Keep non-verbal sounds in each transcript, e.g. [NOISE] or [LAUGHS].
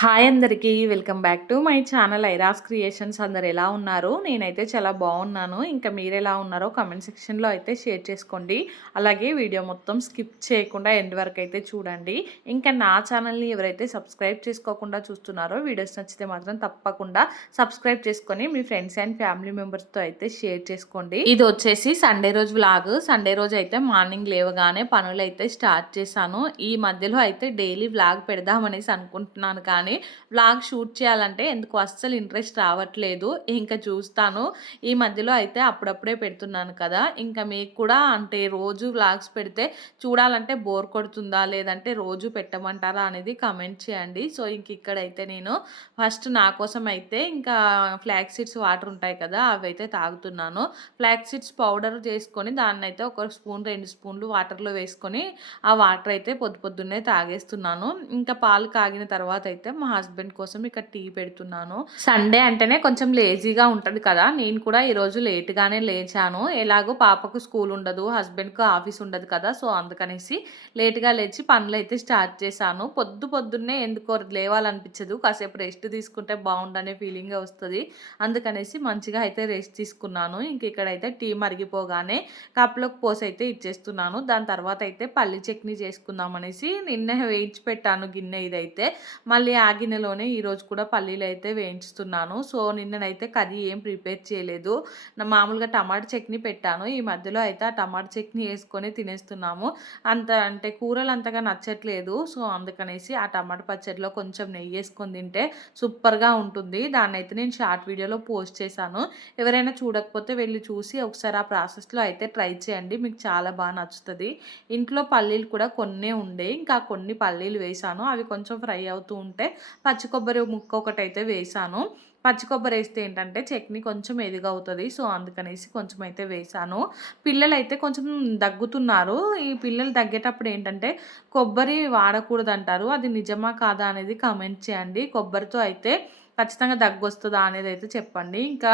Hi అందరికీ welcome back to my channel Airas creations. అందరు ఎలా ఉన్నారు? నేనైతే చాలా బాగున్నాను. ఇంకా మీరు ఎలా ఉన్నారో కమెంట్ సెక్షన్లో అయితే షేర్ చేసుకోండి. అలాగే వీడియో మొత్తం స్కిప్ చేయకుండా ఎండ్ వరకు అయితే చూడండి. ఇంకా నా ఛానల్ని ఎవరైతే సబ్స్క్రైబ్ చేసుకోకుండా చూస్తున్నారో వీడియోస్ నచ్చితే మాత్రం తప్పకుండా సబ్స్క్రైబ్ చేసుకొని మీ ఫ్రెండ్స్ అండ్ ఫ్యామిలీ మెంబర్స్తో అయితే షేర్ చేసుకోండి. ఇది వచ్చేసి సండే రోజు వ్లాగ్. సండే రోజు అయితే మార్నింగ్ లేవగానే పనులు అయితే స్టార్ట్ చేశాను. ఈ మధ్యలో అయితే డైలీ వ్లాగ్ పెడదామనేసి అనుకుంటున్నాను కానీ కానీ వ్లాగ్ షూట్ చేయాలంటే ఎందుకు? అస్సలు ఇంట్రెస్ట్ రావట్లేదు. ఇంకా చూస్తాను. ఈ మధ్యలో అయితే అప్పుడప్పుడే పెడుతున్నాను కదా. ఇంకా మీకు కూడా అంటే రోజు వ్లాగ్స్ పెడితే చూడాలంటే బోర్ కొడుతుందా? లేదంటే రోజు పెట్టమంటారా? అనేది కమెంట్ చేయండి. సో ఇంక ఇక్కడైతే నేను ఫస్ట్ నా కోసం అయితే ఇంకా ఫ్లాక్ సీడ్స్ వాటర్ ఉంటాయి కదా అవి అయితే తాగుతున్నాను. ఫ్లాక్ సీడ్స్ పౌడర్ చేసుకొని దాన్ని అయితే ఒక స్పూన్ రెండు స్పూన్లు వాటర్లో వేసుకొని ఆ వాటర్ అయితే పొద్దు పొద్దున్నే తాగేస్తున్నాను. ఇంకా పాలు కాగిన తర్వాత అయితే మా హస్బెండ్ కోసం ఇక్కడ టీ పెడుతున్నాను. సండే అంటేనే కొంచెం లేజీగా ఉంటుంది కదా. నేను కూడా ఈరోజు లేట్గానే లేచాను. ఎలాగో పాపకు స్కూల్ ఉండదు హస్బెండ్కు ఆఫీస్ ఉండదు కదా. సో అందుకనేసి లేట్గా లేచి పనులు అయితే స్టార్ట్ చేశాను. పొద్దు పొద్దున్నే ఎందుకో లేవాలనిపించదు. కాసేపు రెస్ట్ తీసుకుంటే బాగుండనే ఫీలింగ్ వస్తుంది. అందుకనేసి మంచిగా అయితే రెస్ట్ తీసుకున్నాను. ఇంక ఇక్కడైతే టీ మరిగిపోగానే కప్లోకి పోసి అయితే ఇచ్చేస్తున్నాను. దాని తర్వాత అయితే పల్లి చట్నీ చేసుకుందాం అనేసి నిన్న వేయించి పెట్టాను గిన్నె ఇదైతే. మళ్ళీ ఆ గిన్నెలోనే ఈరోజు కూడా పల్లీలు అయితే వేయించుతున్నాను. సో నిన్ననైతే కర్రీ ఏం ప్రిపేర్ చేయలేదు. నా మామూలుగా టమాటా చట్నీ పెట్టాను. ఈ మధ్యలో అయితే ఆ టమాటా చట్నీ వేసుకొని తినేస్తున్నాము. అంత అంటే కూరలు అంతగా నచ్చట్లేదు. సో అందుకనేసి ఆ టమాటా పచ్చడిలో కొంచెం నెయ్యి వేసుకొని తింటే సూపర్గా ఉంటుంది. దాన్ని అయితే నేను షార్ట్ వీడియోలో పోస్ట్ చేశాను. ఎవరైనా చూడకపోతే వెళ్ళి చూసి ఒకసారి ఆ ప్రాసెస్లో అయితే ట్రై చేయండి. మీకు చాలా బాగా నచ్చుతుంది. ఇంట్లో పల్లీలు కూడా కొన్నే ఉండే. ఇంకా కొన్ని పల్లీలు వేసాను అవి కొంచెం ఫ్రై అవుతూ ఉంటే పచ్చి కొబ్బరి ముక్క ఒకటి అయితే వేసాను. పచ్చి కొబ్బరి వేస్తే ఏంటంటే చట్నీ కొంచెం ఎదిగా అవుతుంది సో అందుకనేసి కొంచెం అయితే వేసాను. పిల్లలు అయితే కొంచెం దగ్గుతున్నారు. ఈ పిల్లలు తగ్గేటప్పుడు ఏంటంటే కొబ్బరి వాడకూడదంటారు. అది నిజమా కాదా అనేది కామెంట్ చేయండి. కొబ్బరితో అయితే ఖచ్చితంగా దగ్గు వస్తుందా అనేది అయితే చెప్పండి. ఇంకా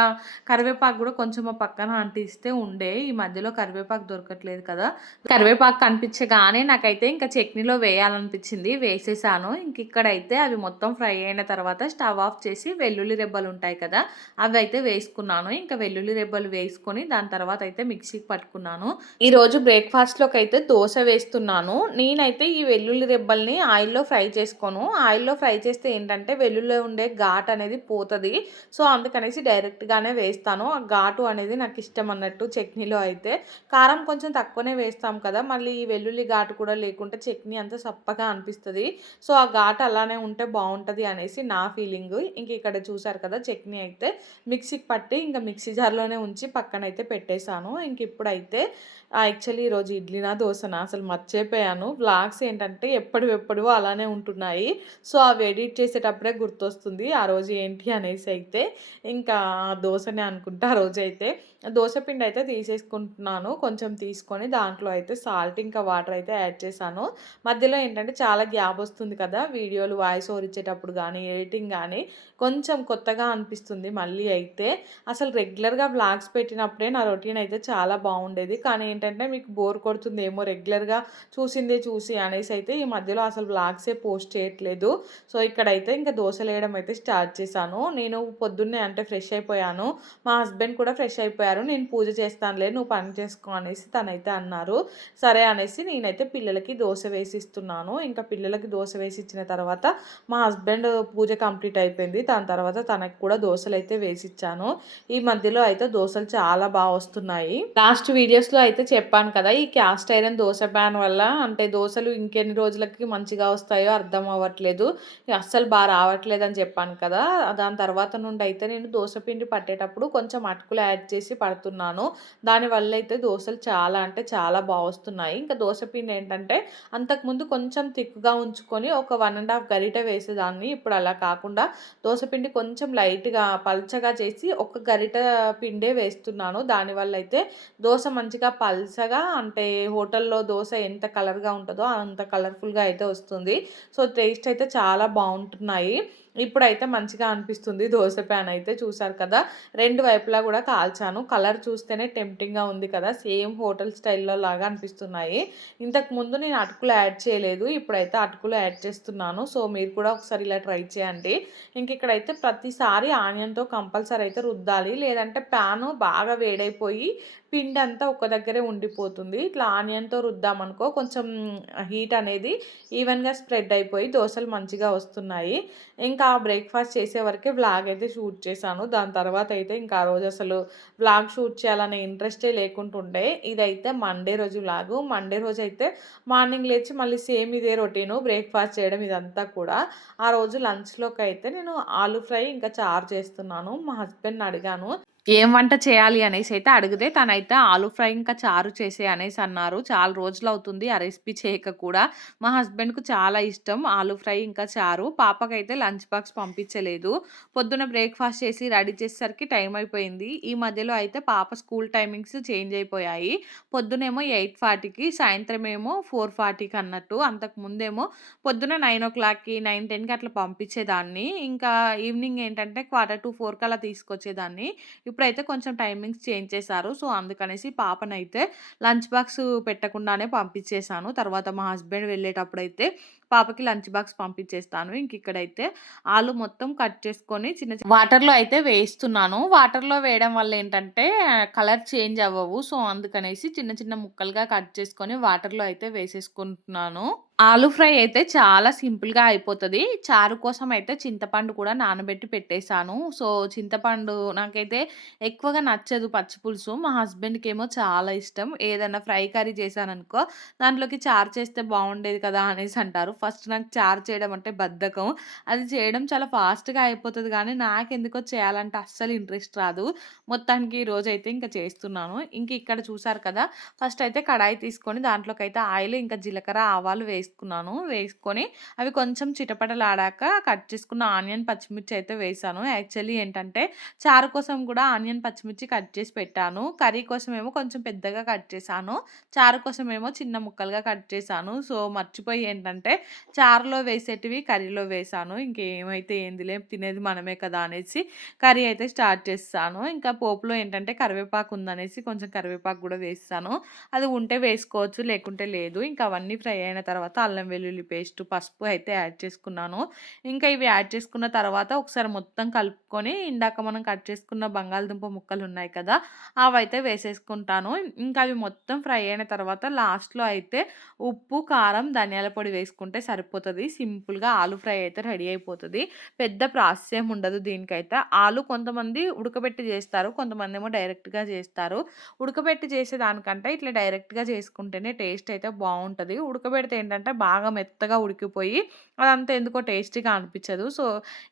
కరివేపాకు కూడా కొంచెం మా పక్కన అంటిస్తే ఉండే. ఈ మధ్యలో కరివేపాకు దొరకట్లేదు కదా. కరివేపాకు కనిపించగానే నాకైతే ఇంకా చట్నీలో వేయాలనిపించింది. వేసేసాను. ఇంక ఇక్కడైతే అవి మొత్తం ఫ్రై అయిన తర్వాత స్టవ్ ఆఫ్ చేసి వెల్లుల్లి రెబ్బలు ఉంటాయి కదా అవి అయితే వేసుకున్నాను. ఇంకా వెల్లుల్లి రెబ్బలు వేసుకొని దాని తర్వాత అయితే మిక్సీకి పట్టుకున్నాను. ఈరోజు బ్రేక్ఫాస్ట్లోకి అయితే దోశ వేస్తున్నాను. నేనైతే ఈ వెల్లుల్లి రెబ్బల్ని ఆయిల్లో ఫ్రై చేసుకోను. ఆయిల్లో ఫ్రై చేస్తే ఏంటంటే వెల్లుల్లి ఉండే ఘాట్ అనేది పోతుంది. సో అందుకనేసి డైరెక్ట్గానే వేస్తాను. ఆ ఘాటు అనేది నాకు ఇష్టం అన్నట్టు చట్నీలో అయితే. కారం కొంచెం తక్కువనే వేస్తాం కదా మళ్ళీ ఈ వెల్లుల్లి ఘాటు కూడా లేకుంటే చట్నీ అంతా సప్పగా అనిపిస్తుంది. సో ఆ ఘాటు అలానే ఉంటే బాగుంటుంది అనేసి నా ఫీలింగ్. ఇంక ఇక్కడ చూసారు కదా చట్నీ అయితే. మిక్సీకి పట్టి ఇంకా మిక్సీ జార్లోనే ఉంచి పక్కన అయితే పెట్టేశాను. ఇంక ఇప్పుడైతే యాక్చువల్లీ ఈరోజు ఇడ్లీనా దోశనా అసలు మర్చిపోయాను. బ్లాగ్స్ ఏంటంటే ఎప్పుడు అలానే ఉంటున్నాయి. సో అవి ఎడిట్ చేసేటప్పుడే గుర్తొస్తుంది. ఆ రోజు రోజు ఏంటి అనేసి అయితే ఇంకా దోశనే అనుకుంటా ఆ రోజు అయితే పిండి అయితే తీసేసుకుంటున్నాను. కొంచెం తీసుకొని దాంట్లో అయితే సాల్ట్ ఇంకా వాటర్ అయితే యాడ్ చేశాను. మధ్యలో ఏంటంటే చాలా గ్యాప్ వస్తుంది కదా వీడియోలు వాయిస్ ఓవర్ ఇచ్చేటప్పుడు కానీ ఎడిటింగ్ కానీ కొంచెం కొత్తగా అనిపిస్తుంది మళ్ళీ అయితే. అసలు రెగ్యులర్గా బ్లాగ్స్ పెట్టినప్పుడే నా రొటీన్ అయితే చాలా బాగుండేది. కానీ ఏంటంటే మీకు బోర్ కొడుతుంది ఏమో రెగ్యులర్గా చూసిందే చూసి అనేసి అయితే ఈ మధ్యలో అసలు బ్లాగ్సే పోస్ట్ చేయట్లేదు. సో ఇక్కడైతే ఇంకా దోశలు వేయడం అయితే స్టార్ట్ చేశాను. నేను పొద్దున్నే అంటే ఫ్రెష్ అయిపోయాను. మా హస్బెండ్ కూడా ఫ్రెష్ అయిపోయాను చెప్పారు. నేను పూజ చేస్తానులే నువ్వు పని చేసుకో అనేసి తనైతే అన్నారు. సరే అనేసి నేనైతే పిల్లలకి దోశ వేసి ఇస్తున్నాను ఇంకా పిల్లలకి దోశ వేసి ఇచ్చిన తర్వాత మా హస్బెండ్ పూజ కంప్లీట్ అయిపోయింది. దాని తర్వాత తనకి కూడా దోశలు అయితే వేసి ఇచ్చాను ఈ మధ్యలో అయితే దోశలు చాలా బాగా వస్తున్నాయి. లాస్ట్ వీడియోస్లో అయితే చెప్పాను కదా ఈ క్యాస్ట్ ఐరన్ దోశ ప్యాన్ వల్ల అంటే దోశలు ఇంకెన్ని రోజులకి మంచిగా వస్తాయో అర్థం అవ్వట్లేదు. అస్సలు బాగా రావట్లేదు అని చెప్పాను కదా. దాని తర్వాత నుండి అయితే నేను దోశ పిండి పట్టేటప్పుడు కొంచెం అటుకులు యాడ్ చేసి పడుతున్నాను. దానివల్ల అయితే దోశలు చాలా అంటే చాలా బాగా వస్తున్నాయి ఇంకా దోశ పిండి ఏంటంటే అంతకుముందు కొంచెం థిక్గా ఉంచుకొని ఒక వన్ అండ్ హాఫ్ గరిట వేసేదాన్ని. ఇప్పుడు అలా కాకుండా దోశ పిండి కొంచెం లైట్గా పల్చగా చేసి ఒక గరిట పిండే వేస్తున్నాను. దానివల్ల అయితే దోశ మంచిగా పల్చగా అంటే హోటల్లో దోశ ఎంత కలర్గా ఉంటుందో అంత కలర్ఫుల్గా అయితే వస్తుంది. సో టేస్ట్ అయితే చాలా బాగుంటున్నాయి. ఇప్పుడైతే మంచిగా అనిపిస్తుంది. దోస ప్యాన్ అయితే చూసారు కదా. రెండు వైపులా కూడా కాల్చాను. కలర్ చూస్తేనే టెంప్టింగ్గా ఉంది కదా. సేమ్ హోటల్ స్టైల్లో లాగా అనిపిస్తున్నాయి. ఇంతకు ముందు నేను అటుకులు యాడ్ చేయలేదు. ఇప్పుడైతే అటుకులు యాడ్ చేస్తున్నాను. సో మీరు కూడా ఒకసారి ఇలా ట్రై చేయండి. ఇంక ఇక్కడైతే ప్రతిసారి ఆనియన్తో కంపల్సరీ అయితే రుద్దాలి. లేదంటే ప్యాను బాగా వేడైపోయి పిండి అంతా ఒక దగ్గరే ఉండిపోతుంది. ఇట్లా ఆనియన్తో రుద్దామనుకో కొంచెం హీట్ అనేది ఈవెన్గా స్ప్రెడ్ అయిపోయి దోశలు మంచిగా వస్తున్నాయి. ఇంకా బ్రేక్ఫాస్ట్ చేసే వరకే వ్లాగ్ అయితే షూట్ చేశాను. దాని తర్వాత అయితే ఇంకా ఆ రోజు అసలు వ్లాగ్ షూట్ చేయాలనే ఇంట్రెస్టే లేకుంటుండే. ఇదైతే మండే రోజు వ్లాగు. మండే రోజు అయితే మార్నింగ్ లేచి మళ్ళీ సేమ్ ఇదే రొటీను బ్రేక్ఫాస్ట్ చేయడం ఇదంతా కూడా. ఆ రోజు లంచ్లోకి అయితే నేను ఆలు ఫ్రై ఇంకా చారు చేస్తున్నాను. మా హస్బెండ్ని అడిగాను. ఏం వంట చేయాలి అనేసి అయితే అడిగితే తనైతే ఆలు ఫ్రై ఇంకా చారు చేసే అనేసి అన్నారు. చాలా రోజులు అవుతుంది ఆ రెసిపీ చేయక కూడా. మా హస్బెండ్కు చాలా ఇష్టం ఆలు ఫ్రై ఇంకా చారు. పాపకైతే లంచ్ బాక్స్ పంపించలేదు. పొద్దున బ్రేక్ఫాస్ట్ చేసి రెడీ చేసేసరికి టైం అయిపోయింది. ఈ మధ్యలో అయితే పాప స్కూల్ టైమింగ్స్ చేంజ్ అయిపోయాయి. పొద్దునేమో ఎయిట్ ఫార్టీకి సాయంత్రం ఏమో ఫోర్ ఫార్టీకి అన్నట్టు. అంతకు ముందేమో పొద్దున నైన్ ఓ క్లాక్కి నైన్ టెన్కి అట్లా పంపించేదాన్ని. ఇంకా ఈవినింగ్ ఏంటంటే క్వార్టర్ టు ఫోర్కి అలా తీసుకొచ్చేదాన్ని. ఇప్పుడైతే కొంచెం టైమింగ్స్ చేంజ్ చేశారు. సో అందుకనేసి పాపనైతే లంచ్ బాక్స్ పెట్టకుండానే పంపించేశాను. తర్వాత మా హస్బెండ్ వెళ్ళేటప్పుడు అయితే పాపకి లంచ్ బాక్స్ పంపించేస్తాను. ఇంక ఇక్కడైతే ఆలు మొత్తం కట్ చేసుకొని చిన్న చిన్న వాటర్లో అయితే వేస్తున్నాను వాటర్లో వేయడం వల్ల ఏంటంటే కలర్ చేంజ్ అవ్వవు. సో అందుకనేసి చిన్న చిన్న ముక్కలుగా కట్ చేసుకొని వాటర్లో అయితే వేసేసుకుంటున్నాను. ఆలు ఫ్రై అయితే చాలా సింపుల్‌గా అయిపోతుంది చారు కోసం అయితే చింతపండు కూడా నానబెట్టి పెట్టేశాను సో, చింతపండు నాకైతే ఎక్కువగా నచ్చదు పచ్చి పులుసు. మా హస్బెండ్కి ఏమో చాలా ఇష్టం. ఏదైనా ఫ్రై కర్రీ చేశాననుకో, దాంట్లోకి చారు చేస్తే బాగుండేది కదా! అనేసి అంటారు. ఫస్ట్ నాకు చారు చేయడం అంటే బద్ధకం. అది చేయడం చాలా ఫాస్ట్‌గా అయిపోతుంది కానీ నాకు నాకెందుకో చేయాలంటే అస్సలు ఇంట్రెస్ట్ రాదు. మొత్తానికి ఈరోజైతే ఇంక చేస్తున్నాను. ఇంక ఇక్కడ చూసారు కదా! ఫస్ట్ అయితే కడాయి తీసుకొని దాంట్లోకి అయితే ఆయిల్, ఇంకా జీలకర్ర, ఆవాలు వేసి వేసుకున్నాను వేసుకొని అవి కొంచెం చిటపటలాడాక కట్ చేసుకున్న ఆనియన్ పచ్చిమిర్చి అయితే వేసాను. యాక్చువల్లీ ఏంటంటే చారు కోసం కూడా ఆనియన్ పచ్చిమిర్చి కట్ చేసి పెట్టాను. కర్రీ కోసం ఏమో కొంచెం పెద్దగా కట్ చేశాను. చారు కోసం ఏమో చిన్న ముక్కలుగా కట్ చేశాను. సో మర్చిపోయి ఏంటంటే చారులో వేసేటివి కర్రీలో వేసాను ఇంకేమైతే ఏందిలే తినేది మనమే కదా అనేసి కర్రీ అయితే స్టార్ట్ చేస్తాను. ఇంకా పోపులో ఏంటంటే కరివేపాకు ఉందనేసి కొంచెం కరివేపాకు కూడా వేస్తాను. అది ఉంటే వేసుకోవచ్చు లేకుంటే లేదు. ఇంకా అవన్నీ ఫ్రై అయిన తర్వాత అల్లం వెల్లుల్లి పేస్ట్ పసుపు అయితే యాడ్ చేసుకున్నాను. ఇంకా ఇవి యాడ్ చేసుకున్న తర్వాత ఒకసారి మొత్తం కలుపుకొని ఇందాక మనం కట్ చేసుకున్న బంగాళదుంప ముక్కలు ఉన్నాయి కదా అవి అయితే వేసేసుకుంటాను. ఇంకా అవి మొత్తం ఫ్రై అయిన తర్వాత లాస్ట్లో అయితే ఉప్పు కారం ధనియాల పొడి వేసుకుంటే సరిపోతుంది. సింపుల్గా ఆలు ఫ్రై అయితే రెడీ అయిపోతుంది. పెద్ద ప్రాసెస్ ఏమి ఉండదు దీనికైతే. ఆలు కొంతమంది ఉడకబెట్టి చేస్తారు కొంతమంది ఏమో డైరెక్ట్గా చేస్తారు. ఉడకబెట్టి చేసేదానికంటే ఇట్లా డైరెక్ట్గా చేసుకుంటేనే టేస్ట్ అయితే బాగుంటుంది. ఉడకబెడితే ఏంటంటే అనమాట బాగా మెత్తగా ఉడికిపోయి అదంతా ఎందుకో టేస్టీగా అనిపించదు. సో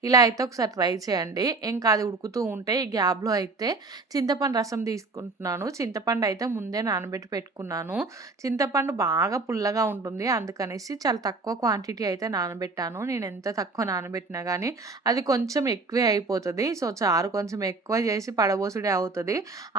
ఇలా అయితే ఒకసారి ట్రై చేయండి. ఇంకా అది ఉడుకుతూ ఉంటే ఈ గ్యాబ్లో అయితే చింతపండు రసం తీసుకుంటున్నాను. చింతపండు అయితే ముందే నానబెట్టి పెట్టుకున్నాను. చింతపండు బాగా పుల్లగా ఉంటుంది. అందుకనేసి చాలా తక్కువ క్వాంటిటీ అయితే నానబెట్టాను. నేను ఎంత తక్కువ నానబెట్టినా కానీ అది కొంచెం ఎక్కువే అయిపోతుంది. సో చారు కొంచెం ఎక్కువ చేసి పడబోసుడే అవుతుంది.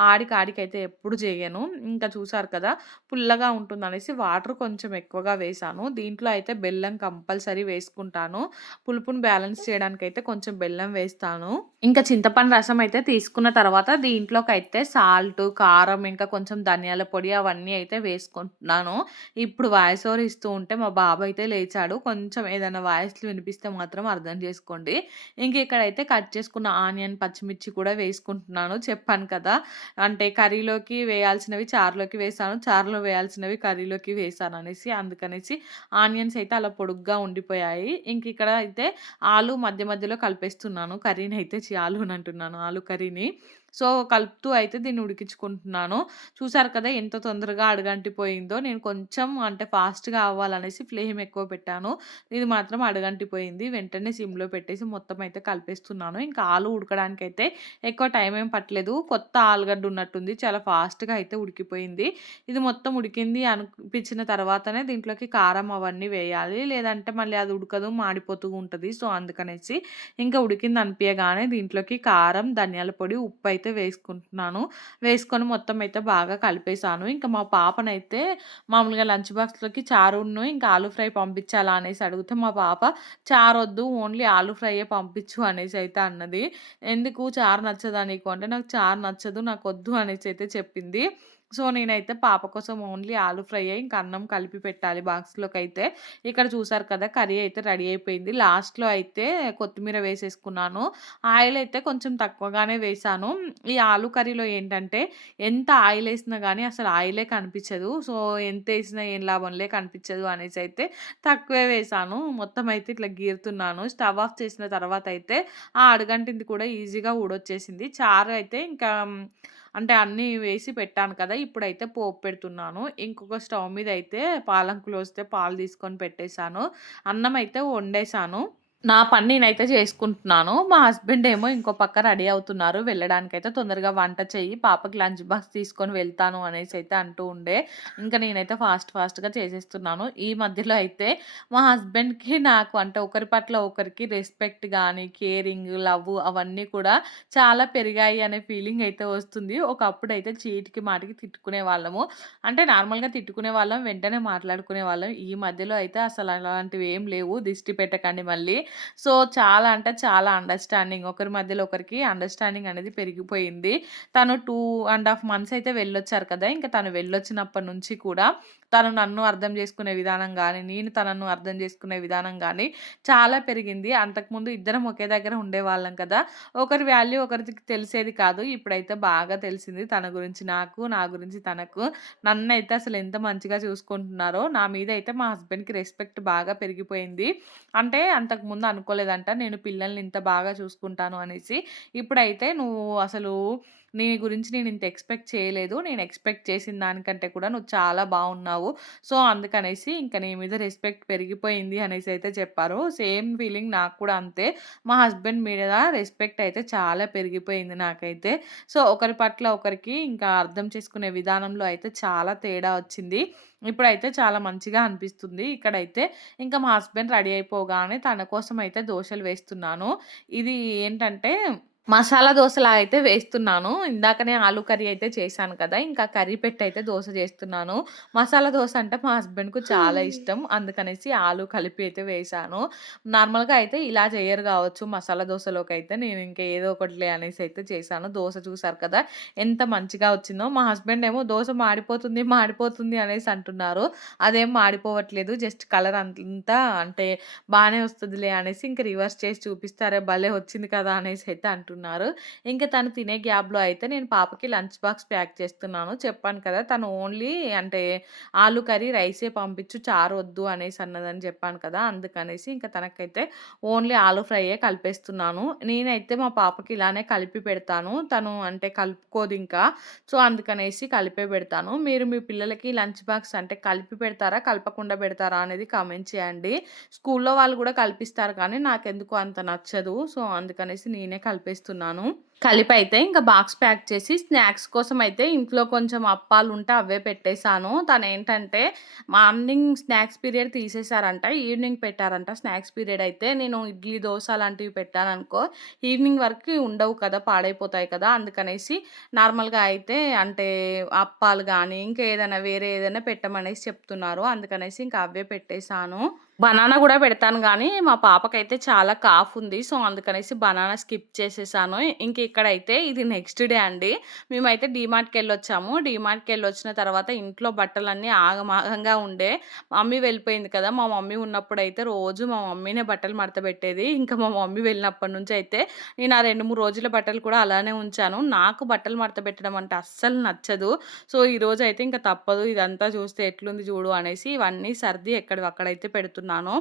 ఆడికి అయితే ఎప్పుడు చేయను. ఇంకా చూసారు కదా పుల్లగా ఉంటుంది అనేసి వాటర్ కొంచెం ఎక్కువగా వేసాను దీంట్లో అయితే బెల్లం కంపల్సరీ వేసుకుంటాను. పులుపుని బ్యాలెన్స్ చేయడానికి అయితే కొంచెం బెల్లం వేస్తాను. ఇంకా చింతపండు రసం అయితే తీసుకున్న తర్వాత దీంట్లోకి అయితే సాల్ట్ కారం ఇంకా కొంచెం ధనియాల పొడి అవన్నీ అయితే వేసుకుంటున్నాను. ఇప్పుడు వాయిస్ ఓవర్ ఇస్తూ ఉంటే మా బాబు అయితే లేచాడు. కొంచెం ఏదైనా వాయిస్లు వినిపిస్తే మాత్రం అర్థం చేసుకోండి. ఇంక ఇక్కడైతే కట్ చేసుకున్న ఆనియన్ పచ్చిమిర్చి కూడా వేసుకుంటున్నాను. చెప్పాను కదా అంటే కర్రీలోకి వేయాల్సినవి చారులోకి వేసాను చారులో వేయాల్సినవి కర్రీలోకి వేసాను అనేసి అందుకనేసి ఆనియన్స్ అయితే అలా పొడుగ్గా ఉండిపోయాయి. ఇంక ఇక్కడ అయితే ఆలు మధ్య మధ్యలో కలిపేస్తున్నాను. కర్రీని అయితే ఆలు అని అంటున్నాను. ఆలు కర్రీని. సో కలుపుతూ అయితే దీన్ని ఉడికించుకుంటున్నాను. చూసారు కదా ఎంత తొందరగా అడగంటిపోయిందో. నేను కొంచెం అంటే ఫాస్ట్గా అవ్వాలనేసి ఫ్లేమ్ ఎక్కువ పెట్టాను. ఇది మాత్రం అడగంటిపోయింది. వెంటనే సిమ్లో పెట్టేసి మొత్తం అయితే కలిపేస్తున్నాను. ఇంకా ఆలు ఉడకడానికి అయితే ఎక్కువ టైం ఏం పట్టలేదు. కొత్త ఆలుగడ్డ ఉన్నట్టుంది. చాలా ఫాస్ట్గా అయితే ఉడికిపోయింది. ఇది మొత్తం ఉడికింది అనిపించిన తర్వాతనే దీంట్లోకి కారం అవన్నీ వేయాలి. లేదంటే మళ్ళీ అది ఉడకదు మాడిపోతూ ఉంటుంది. సో అందుకనేసి ఇంకా ఉడికింది అనిపించగానే దీంట్లోకి కారం ధనియాల పొడి ఉప్పు అయితే వేసుకుంటున్నాను. వేసుకొని మొత్తం అయితే బాగా కలిపేసాను. ఇంకా మా పాపనైతే మామూలుగా లంచ్ బాక్స్‌లోకి చారును, ఇంకా ఆలు ఫ్రై పంపించాలా అనేసి అడిగితే మా పాప చారొద్దు ఓన్లీ ఆలు ఫ్రైయే పంపించు అనేసి అయితే అన్నది. ఎందుకు చారు నచ్చదా నీకు అంటే నాకు చారు నచ్చదు నాకు వద్దు అనేసి అయితే చెప్పింది. సో, నేనైతే పాప కోసం ఓన్లీ ఆలు ఫ్రై అయ్యి ఇంకా అన్నం కలిపి పెట్టాలి బాక్స్లోకి అయితే ఇక్కడ చూసారు కదా! కర్రీ అయితే రెడీ అయిపోయింది. లాస్ట్‌లో అయితే కొత్తిమీర వేసేసుకున్నాను. ఆయిల్ అయితే కొంచెం తక్కువగానే వేశాను. ఈ ఆలు కర్రీలో ఏంటంటే ఎంత ఆయిల్ వేసినా కానీ అసలు ఆయిలే కనిపించదు. సో, ఎంత వేసినా ఏం లాభంలే కనిపించదు అనేసి అయితే తక్కువే వేశాను. మొత్తం అయితే ఇట్లా గీరుతున్నాను. స్టవ్ ఆఫ్ చేసిన తర్వాత అయితే ఆ అడుగంటింది కూడా ఈజీగా ఊడొచ్చేసింది. చారు అయితే ఇంకా అంటే అన్నీ వేసి పెట్టాను కదా! ఇప్పుడైతే పోపు పెడుతున్నాను. ఇంకొక స్టవ్ మీద అయితే పాలంకులు వస్తే పాలు తీసుకొని పెట్టేశాను అన్నం అయితే వండేశాను నా పని నేనైతే చేసుకుంటున్నాను. మా హస్బెండ్ ఏమో ఇంకో పక్క రెడీ అవుతున్నారు. వెళ్ళడానికైతే తొందరగా వంట చెయ్యి, పాపకి లంచ్ బాక్స్ తీసుకొని వెళ్తాను అనేసి అయితే అంటూ ఉండే. ఇంకా నేనైతే ఫాస్ట్ ఫాస్ట్‌గా చేసేస్తున్నాను. ఈ మధ్యలో అయితే మా హస్బెండ్‌కి నాకు అంటే ఒకరి పట్ల ఒకరికి రెస్పెక్ట్ కానీ కేరింగ్, లవ్ అవన్నీ కూడా చాలా పెరిగాయి అనే ఫీలింగ్ అయితే వస్తుంది. ఒకప్పుడు అయితే చీటికి మాటికి తిట్టుకునే వాళ్ళము అంటే నార్మల్‌గా తిట్టుకునే వాళ్ళం వెంటనే మాట్లాడుకునే వాళ్ళం ఈ మధ్యలో అయితే అసలు అలాంటివి ఏం లేవు. దిష్టి పెట్టకండి మళ్ళీ. సో, చాలా అంటే చాలా అండర్‌స్టాండింగ్. ఒకరి మధ్యలో ఒకరికి అండర్‌స్టాండింగ్ అనేది పెరిగిపోయింది. తను టూ అండ్ హాఫ్ మంత్స్ అయితే వెళ్ళొచ్చారు కదా! ఇంకా తను వెళ్ళొచ్చినప్పటి నుంచి కూడా తను నన్ను అర్థం చేసుకునే విధానం కానీ నేను తనను అర్థం చేసుకునే విధానం కానీ చాలా పెరిగింది. అంతకుముందు ఇద్దరం ఒకే దగ్గర ఉండేవాళ్ళం కదా! ఒకరి వాల్యూ ఒకరికి తెలిసేది కాదు. ఇప్పుడైతే బాగా తెలిసింది తన గురించి నాకు, నా గురించి తనకు. నన్ను అయితే అసలు ఎంత మంచిగా చూసుకుంటున్నారో, నా మీద అయితే మా హస్బెండ్‌కి రెస్పెక్ట్ బాగా పెరిగిపోయింది. అంటే అంతకుముందు అనుకోలేదంట నేను పిల్లల్ని ఇంత బాగా చూసుకుంటాను అనేసి. ఇప్పుడైతే నువ్వు అసలు నీ గురించి నేను ఇంత ఎక్స్‌పెక్ట్ చేయలేదు. నేను ఎక్స్‌పెక్ట్ చేసిన దానికంటే కూడా నువ్వు చాలా బాగున్నావు సో, అందుకనేసి ఇంక నీ మీద రెస్పెక్ట్ పెరిగిపోయింది అనేసి అయితే చెప్పారు. సేమ్ ఫీలింగ్ నాకు కూడా అంతే. మా హస్బెండ్ మీద రెస్పెక్ట్ అయితే చాలా పెరిగిపోయింది నాకైతే. సో, ఒకరి పట్ల ఒకరికి ఇంకా అర్థం చేసుకునే విధానంలో అయితే చాలా తేడా వచ్చింది. ఇప్పుడైతే చాలా మంచిగా అనిపిస్తుంది. ఇక్కడైతే ఇంకా మా హస్బెండ్ రెడీ అయిపోగానే తన కోసం అయితే దోశలు వేస్తున్నాను. ఇది ఏంటంటే మసాలా దోసలా అయితే వేస్తున్నాను. ఇందాకనే ఆలు కర్రీ అయితే చేశాను కదా! ఇంకా కర్రీ పెట్టయితే దోస చేస్తున్నాను. మసాలా దోస అంటే మా హస్బెండ్‌కు చాలా ఇష్టం. అందుకనేసి ఆలు కలిపి అయితే వేశాను. నార్మల్‌గా అయితే ఇలా చేయరు కావచ్చు మసాలా దోసలోకైతే. నేను ఇంకా ఏదో ఒకటిలే అనేసి అయితే చేశాను. దోస చూసారు కదా! ఎంత మంచిగా వచ్చిందో. మా హస్బెండ్ ఏమో దోస మాడిపోతుంది, మాడిపోతుంది అనేసి అంటున్నారు. అదేం మాడిపోవట్లేదు. జస్ట్ కలర్ అంతా అంటే బానే వస్తదిలే అనేసి ఇంక రివర్స్ చేసి చూపిస్తే అరే భలే వచ్చింది కదా! అనేసి అయితే అంటున్నారు. ఇంకా తను తినే గ్యాప్‌లో అయితే నేను పాపకి లంచ్ బాక్స్ ప్యాక్ చేస్తున్నాను. చెప్పాను కదా! తను ఓన్లీ అంటే ఆలు కర్రీ, రైసే పంపించు చారు వద్దు అనేసి అన్నదని చెప్పాను కదా! అందుకనేసి ఇంకా తనకైతే ఓన్లీ ఆలు ఫ్రైయే కలిపేస్తున్నాను. నేనైతే మా పాపకి ఇలానే కలిపి పెడతాను. తను అంటే కలుపుకోదు ఇంకా సో, అందుకనేసి కలిపే పెడతాను. మీరు మీ పిల్లలకి లంచ్ బాక్స్ అంటే కలిపి పెడతారా? కలపకుండా పెడతారా? అనేది కామెంట్ చేయండి. స్కూల్‌లో వాళ్ళు కూడా కలిపిస్తారు కానీ నాకెందుకు అంత నచ్చదు. సో, అందుకనేసి నేనే కలిపేస్తున్నాను. చేస్తున్నాను. కలిపి అయితే ఇంకా బాక్స్ ప్యాక్ చేసి స్నాక్స్ కోసం అయితే ఇంట్లో కొంచెం అప్పాలు ఉంటే అవే పెట్టేశాను తను ఏంటంటే మార్నింగ్ స్నాక్స్ పీరియడ్ తీసేసారంట. ఈవినింగ్ పెట్టారంట స్నాక్స్ పీరియడ్ అయితే. నేను ఇడ్లీ, దోశ లాంటివి పెట్టాను అనుకో ఈవినింగ్ వరకు ఉండవు కదా! పాడైపోతాయి కదా! అందుకనేసి నార్మల్‌గా అయితే అంటే అప్పాలు కానీ ఇంకా ఏదైనా వేరే ఏదైనా పెట్టమనేసి చెప్తున్నారు. అందుకనేసి ఇంకా అవే పెట్టేశాను బనానా కూడా పెడతాను కానీ మా పాపకైతే చాలా కాఫ్ ఉంది. సో, అందుకనేసి బనానా స్కిప్ చేసేసాను. ఇంక ఇక్కడైతే ఇది నెక్స్ట్ డే అండి. మేమైతే డీమార్ట్కి వెళ్ళొచ్చాము డీమార్ట్కి వెళ్ళొచ్చిన తర్వాత ఇంట్లో బట్టలన్నీ ఆగమాగంగా ఉండే. మమ్మీ వెళ్ళిపోయింది కదా! మా మమ్మీ ఉన్నప్పుడు అయితే రోజు మా మమ్మీనే బట్టలు మడతబెట్టేది. ఇంకా మా మమ్మీ వెళ్ళినప్పటి నుంచి అయితే నేను ఆ 2, 3 రోజుల బట్టలు కూడా అలానే ఉంచాను. నాకు బట్టలు మడతబెట్టడం అంటే అస్సలు నచ్చదు. సో, ఈరోజు అయితే ఇంక తప్పదు ఇదంతా చూస్తే ఎట్లుంది చూడు అనేసి ఇవన్నీ సర్ది ఎక్కడ అక్కడైతే పెడుతున్నాను.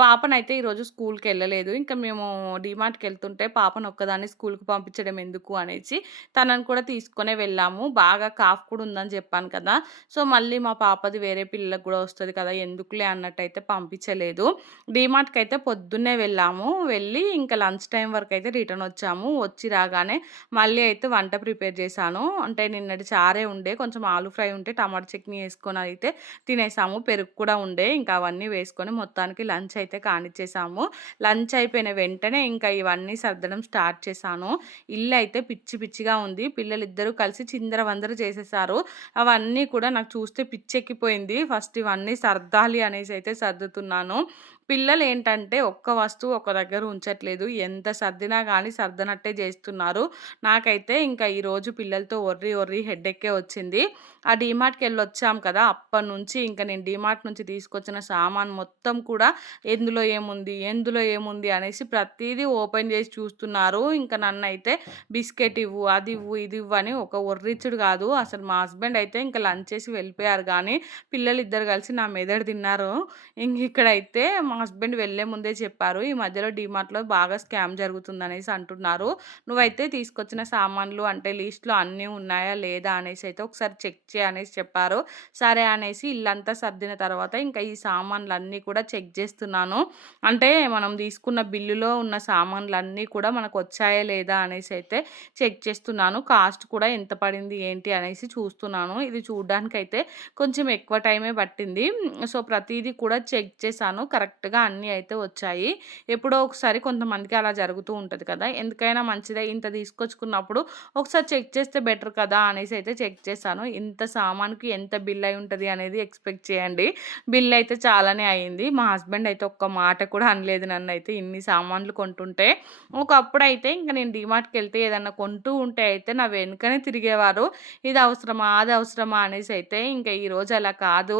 పాపనైతే ఈరోజు స్కూల్కి వెళ్ళలేదు ఇంకా మేము డీమార్ట్‌కెళ్తుంటే పాపను ఒక్కదాన్ని స్కూల్‌కి పంపించడం ఎందుకు అనేసి తనని కూడా తీసుకునే వెళ్ళాము. బాగా కాఫ్ కూడా ఉందని చెప్పాను కదా! సో, మళ్ళీ మా పాపది వేరే పిల్లలకు కూడా వస్తుంది కదా! ఎందుకులే అన్నట్టయితే పంపించలేదు. డీమార్ట్‌కైతే పొద్దున్నే వెళ్ళాము. వెళ్ళి ఇంకా లంచ్ టైం వరకు అయితే రిటర్న్ వచ్చాము. వచ్చి రాగానే మళ్ళీ అయితే వంట ప్రిపేర్ చేశాను. అంటే నిన్నటి చారే ఉండే. కొంచెం ఆలు ఫ్రై ఉంటే టమాటా చట్నీ వేసుకొని అయితే తినేసాము. పెరుగు కూడా ఉండే. ఇంకా అవన్నీ వేసుకొని మొత్తానికి లంచ్ అయితే కానిచ్చేసాము. లంచ్ అయిపోయిన వెంటనే ఇంకా ఇవన్నీ సర్దడం స్టార్ట్ చేశాను. ఇల్లు అయితే పిచ్చి పిచ్చిగా ఉంది. పిల్లలు కలిసి చిందర వందర చేసేసారు. అవన్నీ కూడా నాకు చూస్తే పిచ్చెక్కిపోయింది. ఫస్ట్ ఇవన్నీ సర్దాలి అనేసి అయితే సర్దుతున్నాను. పిల్లలు ఏంటంటే ఒక్క వస్తువు ఒక దగ్గర ఉంచట్లేదు. ఎంత సర్దినా కానీ సర్దనట్టే చేస్తున్నారు. నాకైతే ఇంకా ఈరోజు పిల్లలతో ఒర్రి ఒర్రి హెడ్ ఎక్కే వచ్చింది. ఆ డీమార్ట్కి వెళ్ళి వచ్చాం కదా! అప్పటి నుంచి ఇంకా నేను డీమార్ట్ నుంచి తీసుకొచ్చిన సామాన్ మొత్తం కూడా ఎందులో ఏముంది? ఎందులో ఏముంది? అనేసి ప్రతిదీ ఓపెన్ చేసి చూస్తున్నారు. ఇంకా నన్ను అయితే బిస్కెట్ ఇవ్వు అది ఇవ్వు ఇది ఇవ్వు అని ఒక ఒర్రిచ్చుడు కాదు. అసలు మా హస్బెండ్ అయితే ఇంకా లంచ్ చేసి వెళ్ళిపోయారు కానీ పిల్లలు ఇద్దరు కలిసి నా మెదడు తిన్నారు. ఇంక ఇక్కడైతే మా హస్బెండ్ వెళ్ళే ముందే చెప్పారు ఈ మధ్యలో డీమార్ట్లో బాగా స్కామ్ జరుగుతుంది అనేసి అంటున్నారు. నువ్వైతే తీసుకొచ్చిన సామాన్లు అంటే లిస్ట్లో అన్నీ ఉన్నాయా లేదా అనేసి అయితే ఒకసారి చెక్ చేయనేసి అనేసి చెప్పారు. సరే అనేసి ఇల్లంతా సర్దిన తర్వాత ఇంకా ఈ సామాన్లు అన్నీ కూడా చెక్ చేస్తున్నాను. అంటే మనం తీసుకున్న బిల్లులో ఉన్న సామాన్లు అన్నీ కూడా మనకు వచ్చాయా లేదా అనేసి అయితే చెక్ చేస్తున్నాను. కాస్ట్ కూడా ఎంత పడింది ఏంటి అనేసి చూస్తున్నాను. ఇది చూడడానికి అయితే కొంచెం ఎక్కువ టైమే పట్టింది. సో ప్రతిదీ కూడా చెక్ చేశాను. కరెక్ట్ కరెక్ట్గా అన్నీ అయితే వచ్చాయి. ఎప్పుడో ఒకసారి కొంతమందికి అలా జరుగుతూ ఉంటుంది కదా! ఎందుకైనా మంచిదే ఇంత తీసుకొచ్చుకున్నప్పుడు ఒకసారి చెక్ చేస్తే బెటర్ కదా! అనేసి అయితే చెక్ చేశాను. ఇంత సామాన్కి ఎంత బిల్ అయి ఉంటుంది అనేది ఎక్స్పెక్ట్ చేయండి. బిల్ అయితే చాలానే అయింది. మా హస్బెండ్ అయితే ఒక్క మాట కూడా అనలేదు నన్ను అయితే ఇన్ని సామాన్లు కొంటుంటే. ఒకప్పుడు అయితే ఇంకా నేను డిమార్ట్కి వెళ్తే ఏదన్నా కొంటూ ఉంటే అయితే నా వెనుకనే తిరిగేవారు. ఇది అవసరమా అది అవసరమా అనేసి అయితే ఇంకా ఈరోజు అలా కాదు.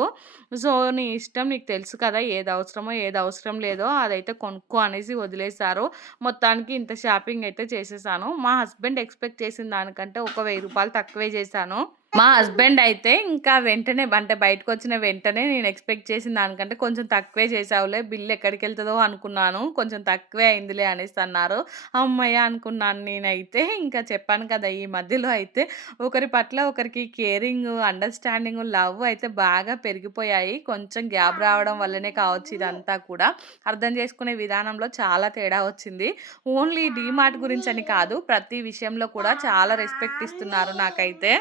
సో నీ ఇష్టం నీకు తెలుసు కదా ఏది అవసరమో ఏది అవసరం లేదో అదైతే కొనుక్కో అనేసి వదిలేశారు. మొత్తానికి ఇంత షాపింగ్ అయితే చేసేసాను. మా హస్బెండ్ ఎక్స్పెక్ట్ చేసిన దానికంటే ఒక వెయ్యి రూపాయలు తక్కువే చేశాను. మా హస్బెండ్ అయితే ఇంకా వెంటనే అంటే బయటకు వచ్చిన వెంటనే నేను ఎక్స్పెక్ట్ చేసిన దానికంటే కొంచెం తక్కువే చేసావులే బిల్ ఎక్కడికి వెళ్తుందో అనుకున్నాను కొంచెం తక్కువే అయిందిలే అనేసి అన్నారు. అమ్మయ్య అనుకున్నాను నేనైతే ఇంకా చెప్పాను కదా ఈ మధ్యలో అయితే ఒకరి పట్ల ఒకరికి కేరింగ్ అండర్స్టాండింగ్ లవ్ అయితే బాగా పెరిగిపోయాయి. కొంచెం గ్యాప్ రావడం వల్లనే కావచ్చు ఇదంతా కూడా. అర్థం చేసుకునే విధానంలో చాలా తేడా వచ్చింది. ఓన్లీ డీమార్ట్ గురించి అని కాదు ప్రతి విషయంలో కూడా చాలా రెస్పెక్ట్ ఇస్తున్నారు నాకైతే.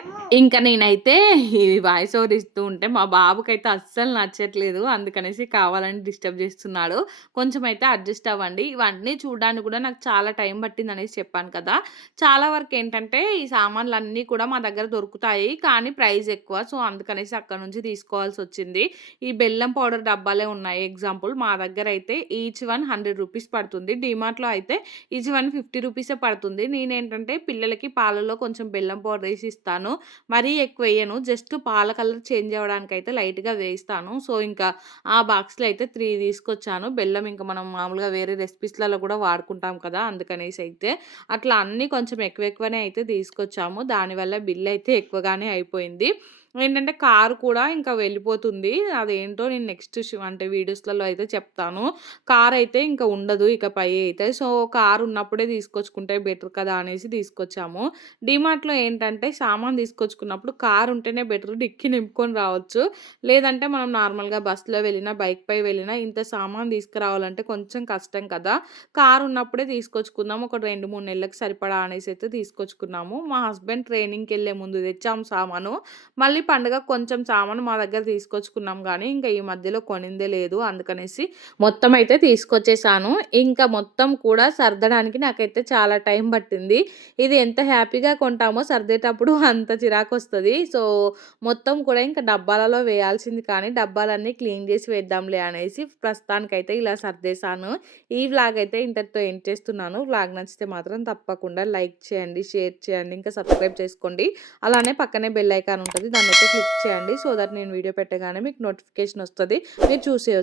ఇంకా నేనైతే ఈ వాయిస్ ఓవర్ ఇస్తూ ఉంటే మా బాబుకైతే అస్సలు నచ్చట్లేదు. అందుకనేసి కావాలని డిస్టర్బ్ చేస్తున్నాడు. కొంచెం అయితే అడ్జస్ట్ అవ్వండి. ఇవన్నీ చూడడానికి కూడా నాకు చాలా టైం పట్టింది అనేసి చెప్పాను కదా. చాలా వరకు ఏంటంటే ఈ సామాన్లు అన్నీ కూడా మా దగ్గర దొరుకుతాయి. కానీ ప్రైస్ ఎక్కువ. సో అందుకనేసి అక్కడ నుంచి తీసుకోవాల్సి వచ్చింది. ఈ బెల్లం పౌడర్ డబ్బాలే ఉన్నాయి. ఎగ్జాంపుల్ మా దగ్గర అయితే ఈచ్ వన్ హండ్రెడ్ రూపీస్ పడుతుంది. డిమార్ట్లో అయితే ఈచ్ వన్ ఫిఫ్టీ రూపీసే పడుతుంది. నేనేంటంటే పిల్లలకి పాలలో కొంచెం బెల్లం పౌడర్ వేసి ఇస్తాను. మరి ఎక్కువ వేయను జస్ట్ పాల కలర్ చేంజ్ అవ్వడానికి అయితే లైట్గా వేస్తాను సో ఇంకా ఆ బాక్స్లో అయితే త్రీ తీసుకొచ్చాను. బెల్లం ఇంకా మనం మామూలుగా వేరే రెసిపీస్లలో కూడా వాడుకుంటాం కదా! అందుకనేసి అయితే అట్లా అన్నీ కొంచెం ఎక్కువ ఎక్కువనే అయితే తీసుకొచ్చాము. దానివల్ల బిల్ అయితే ఎక్కువగానే అయిపోయింది. ఏంటంటే కారు కూడా ఇంకా వెళ్ళిపోతుంది. అదేంటో నేను నెక్స్ట్ అంటే వీడియోస్లలో అయితే చెప్తాను. కార్ అయితే ఇంకా ఉండదు. ఇక పై అయితే. సో కార్ ఉన్నప్పుడే తీసుకొచ్చుకుంటే బెటర్ కదా అనేసి తీసుకొచ్చాము. డిమార్ట్లో ఏంటంటే సామాన్ తీసుకొచ్చుకున్నప్పుడు కార్ ఉంటేనే బెటర్ డిక్కి నింపుకొని రావచ్చు. లేదంటే మనం నార్మల్గా బస్సులో వెళ్ళినా బైక్ పై వెళ్ళినా ఇంత సామాన్ తీసుకురావాలంటే కొంచెం కష్టం కదా. కార్ ఉన్నప్పుడే తీసుకొచ్చుకుందాం. ఒక రెండు మూడు నెలలకు సరిపడా అనేసి అయితే తీసుకొచ్చుకున్నాము. మా హస్బెండ్ ట్రైనింగ్కి వెళ్ళే ముందు తెచ్చాము సామాను. మళ్ళీ పండుగ కొంచెం సామాను మా దగ్గర తీసుకొచ్చుకున్నాం కానీ ఇంకా ఈ మధ్యలో కొనిందే లేదు అందుకనేసి మొత్తం అయితే తీసుకొచ్చేసాను. ఇంకా మొత్తం కూడా సర్దడానికి నాకైతే చాలా టైం పట్టింది. ఇది ఎంత హ్యాపీగా కొంటామో సర్దేటప్పుడు [LAUGHS] అంత చిరాకు వస్తుంది సో మొత్తం కూడా ఇంకా డబ్బాలలో వేయాల్సింది కానీ డబ్బాలన్నీ క్లీన్ చేసి వేద్దాంలే అనేసి ప్రస్తుతానికైతే ఇలా సర్దేశాను. ఈ వ్లాగ్ అయితే ఇంతటితో ఏం చేస్తున్నాను. వ్లాగ్ నచ్చితే మాత్రం తప్పకుండా లైక్ చేయండి షేర్ చేయండి ఇంకా సబ్స్క్రైబ్ చేసుకోండి. అలానే పక్కనే బెల్ ఐకాన్ ఉంటుంది దాన్ని అయితే క్లిక్ చేయండి సో దట్ నేను వీడియో పెట్టగానే మీకు నోటిఫికేషన్ వస్తుంది. మీరు చూసేయచ్చు.